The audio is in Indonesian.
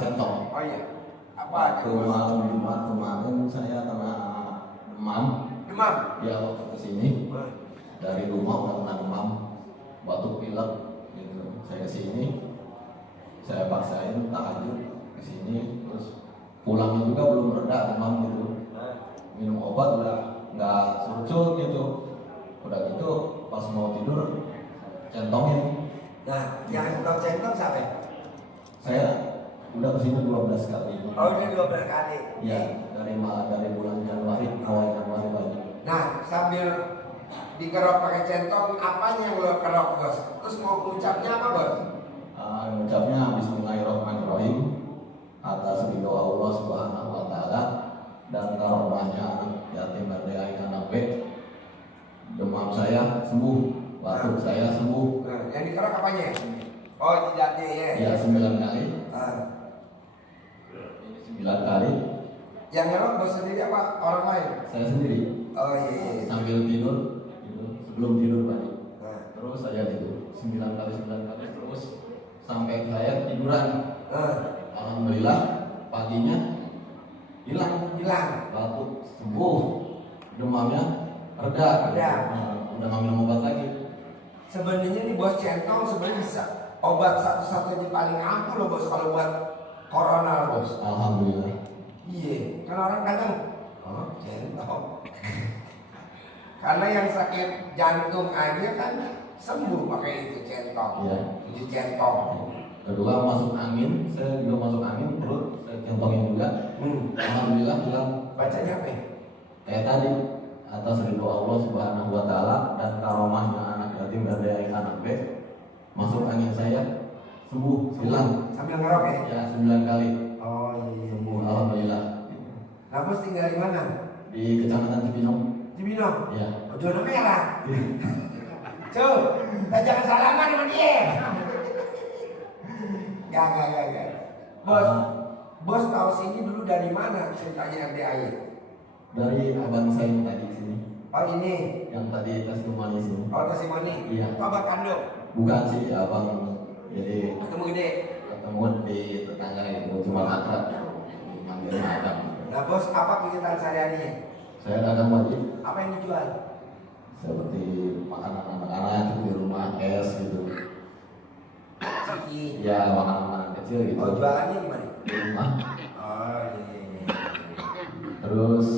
centong. Oh iya. Apa? Waktu malam Jumat kemarin saya kena demam. Demam? Ya waktu kesini dari rumah udah kena demam, batuk pilek gitu. Saya kesini, saya paksain tahajud kesini, terus pulangnya juga belum reda demam gitu. Minum obat udah nggak surut gitu. Udah gitu pas mau tidur centongin. Nah, yang suka centong siapa? Saya udah kesini 12 kali. Oh, ini 12 kali. Ya, dari bulan Januari, awal Januari Pak. Nah, sambil dikerok pakai centong, apanya yang lo kerok, Bos? Terus mau ucapnya apa, Bos? Mengucapnya Bismillahirrahmanirrahim atas ridho Allah Subhanahu wa taala dan karomahnya yatim dan anak B. Demam saya sembuh, batuk saya sembuh. Nah, yang dikerok apanya? Oh, jidatnya ya. Ya 9 kali. 9 kali. Yang ngerok Bos sendiri apa orang lain? Saya sendiri. Oh iya. Sambil tidur, gitu. Sebelum tidur Pak. Nah. Terus saya tidur 9 kali terus sampai saya tiduran. Alhamdulillah paginya hilang batuk sembuh, demamnya reda. Udah nggak minum obat lagi. Sebenarnya nih Bos, centong sebenarnya bisa obat satu-satunya paling ampuh loh Bos kalau buat corona Bos. Alhamdulillah. Iya, kan orang kadang centong. Karena yang sakit jantung aja kan sembuh pakai itu centong. Iya. Itu centong. Kedua masuk angin, saya juga masuk angin perut, saya centongin juga. Alhamdulillah bilang. Bacanya apa? Kayak tadi, atas ridho Allah Subhanahu wa taala dan karomahnya anak yatim dan anak B, masuk angin saya sembuh, hilang. Sambil ngerok ya? Ya 9 kali. Oh iya. Sembuh, alhamdulillah. Nah Bos tinggal di mana? Di Kecamatan Cibinong. Cibinong? Iya. Zona merah. Cuy, jangan salaman sama dia. Gak. Bos tahu sini dulu dari mana ceritanya RDAY? Dari abang saya yang tadi sini. Oh ini. Yang tadi testimoni sini. Oh testimoni. Iya. Abang kandung. Bukan sih abang, jadi ketemu gede. Ketemu di tetangga itu cuma akrab. Manggilnya Adam. Nah Bos, apa kegiatan sehari-harinya? Saya dagang wajib. Apa yang dijual? Seperti makanan anak-anak di rumah, es gitu. Ciki. Ya makanan kecil gitu. Oh jualannya gimana? Di rumah. Oh iya. Terus